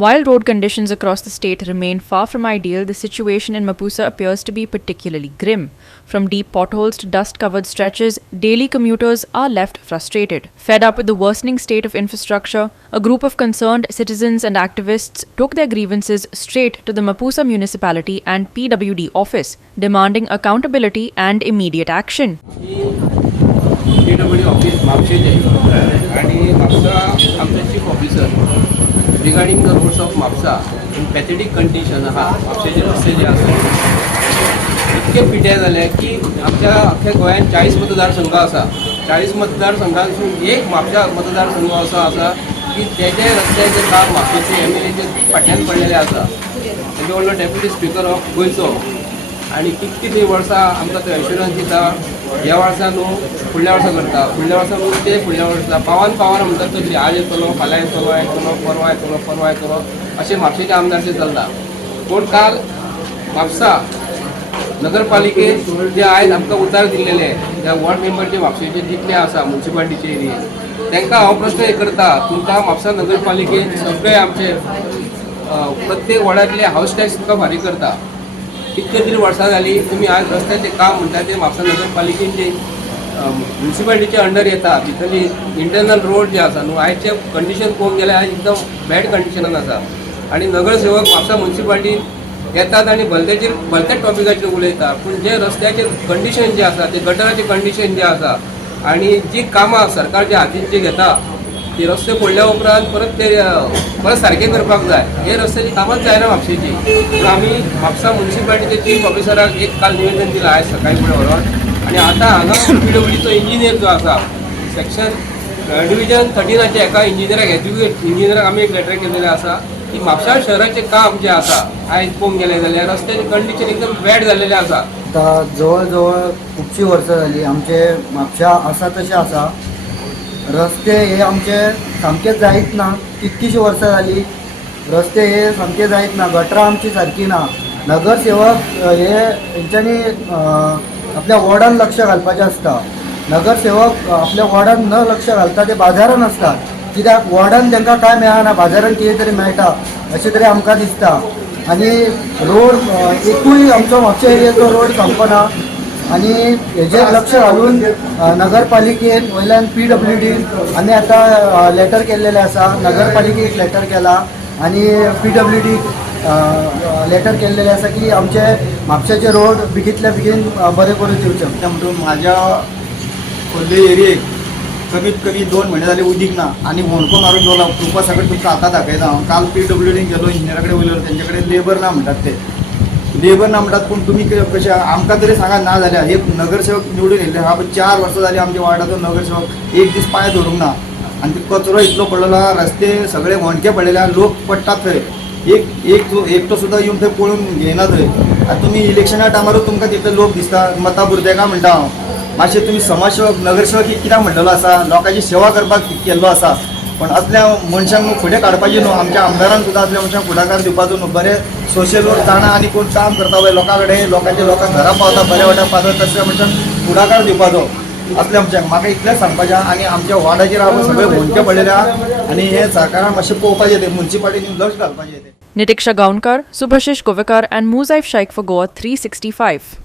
While road conditions across the state remain far from ideal, the situation in Mapusa appears to be particularly grim. From deep potholes to dust-covered stretches, daily commuters are left frustrated. Fed up with the worsening state of infrastructure, a group of concerned citizens and activists took their grievances straight to the Mapusa municipality and PWD office, demanding accountability and immediate action. PWD office म्हापशेचे आणि म्हापसा आमचे chief officer regarding the roads of Mapusa in pathetic condition म्हापशेचे रस्ते जे आसात इतके पिड्यार जाले की आमच्या अख्ख्या गोंयांत 40 मतदारसंघ आसा 40 मतदारसंघांसून एक म्हापसा मतदारसंघ असो आसा की तेजे रस्त्याचे काम म्हापशेचे MLAचे फाटल्यान पडलेले आसा. तेजे व्हडलो डेप्युटी स्पीकर ऑफ गोंयचो आणि कितकी वर्सां आमकां तो एश्युरन्स दिता ह्या वर्सा न्हू फुडल्या वर्सा करता फुडल्या वर्सा न्हू ते फुडल्या वर्सा पावन म्हणटा तसली आज येतलो फाल्यां येतलो येतलो परवा येतलो अशें म्हापशेचे आमदारचे चलता. पूण काल म्हापसा नगरपालिकेन जे आयज आमकां उतर दिल्लेले त्या वॉर्ड मेंबरचे म्हापशेचे जितले आसा म्युन्सिपालिटीचे एरियेन तांकां हांव प्रश्न करता तुमकां म्हापसा नगरपालिकेन सगळे आमचे प्रत्येक वॉर्डांतले हावस टॅक्स तुमकां फारीक करता. इतके तरी वर्सां जाली तुम्ही आज रस्त्याचे काम म्हणटा ते म्हापसा नगरपालिकेन जे म्युन्सिपालिटीचे अंडर येता भितरली इंटरनल रोड जे आसा न्हू आयचे कंडिशन पळोवंक गेल्यार आयज एकदम बॅड कंडिशनान आसा. आणि नगरसेवक म्हापसा म्युन्सिपालिटीन येतात आणि भलत्याच टॉपिकाचेर उलयता पूण जे रस्त्याचे कंडिशन जे आसा ते गटराचे कंडिशन जे आसा आणि जी कामां सरकारच्या हातीन जे घेता ते रस्ते पडल्या उपरांत परत सारखे करपाक जाय. हे रस्त्याची कामांच जायना म्हापशेची. पूण आमी म्हापसा म्युन्सिपालिटीचे चीफ ऑफिसराक एक काल निवेदन दिलां आयज सकाळी फुडें व्हरोन आणि आतां हांगा PWDचो इंजिनियर जो आसा सेक्शन डिविजन 13 एका इंजिनियराक एज्युकेट इंजिनियराक आमी एक लेटर केलेलें आसा की म्हापसा शहराचें काम जें आसा आयज पळोवंक गेलें जाल्यार रस्त्याचें कंडिशन एकदम बॅड जाल्लेलें आसा. आतां जवळ जवळ खुबशीं वर्सां जालीं आमचे म्हापशा आसा तशें आसा. रस्ते हे आमचे सामके जायत ना. कितकीशीं वर्सां जालीं रस्ते हे सामके जायत ना. गटरां आमची सारकी ना. नगरसेवक हे हेंच्यांनी आपल्या वॉर्डान लक्ष घालपाचें आसता. नगरसेवक आपल्या वॉर्डान न लक्ष घालता ते बाजारान आसतात. कित्याक वॉर्डान तांकां काय मेळना बाजारान कितें तरी मेळटा अशें तरी आमकां दिसता. आनी रोड एकूय आमचो म्हापशा एरियाचो रोड संपना आणि हेजेर लक्ष घालून नगरपालिकेन वयल्यान PWD आमी आतां लेटर केल्लेलें आसा. नगरपालिकेक लेटर केला आणि PWD लेटर केल्लेलें आसा की आमचे म्हापशाचे रोड बेगींतल्या बेगीन बरे करून दिवचे. म्हणून माझ्या खोल्ले एरियेक कमीत कमी 2 महिने जाले उदीक ना आणि होणको मारून गेला. कृपा सगळें तुमकां आतां दाखयता हांव. काल PWDन गेलो इंजिनियरा कडेन उलयलो तेंचे कडेन लेबर ना म्हणटात ते लेबर ना म्हणटात. पूण तुमी कशें आमकां तरी सांगा ना जाल्यार हे नगरसेवक निवडून येयले हा 4 वर्सां जालीं आमच्या वार्डाचो नगरसेवक एक दीस पांय धरूंक ना. आनी ते कचरो इतलो पडलेलो रस्ते सगळे होणके पडलेले लोक पडटात थंय. एकटो सुद्दां येवन थंय पळोवन घेयना थंय. आतां तुमी इलेक्शना टायमारूच तुमकां तितले लोक दिसता मतां भुरतें म्हणटा हांव. मातशें तुमी समाजसेवक नगरसेवक कित्याक म्हणलेलो आसा लोकांची सेवा करपाक केल्लो आसा. पण असल्या मनशांक फुडें काडपाचें न्हू. आमच्या आमदारान सुद्दां असल्या मनशांक फुडाकार दिवपाचो न्हू. बरें सोशल वर्क जाणा आनी कोण काम करता पळय लोकां कडेन लोकांक घरा पावता बऱ्या वाट्याक पावता तसल्या मनशांक फुडाकार दिवपाचो असल्या मनशांक म्हाका इतलेंच सांगपाचें. आनी आमच्या वॉर्डाचेर आमी सगळे होणके पडलेले आहा आनी हे सरकारान मातशें पळोवपाचें ते म्युन्सिपालिटीन लक्ष घालपाचें. Nitiksha Gaunkar, Subhashish Govekar and Muzaiv Shaikh for Goa 365.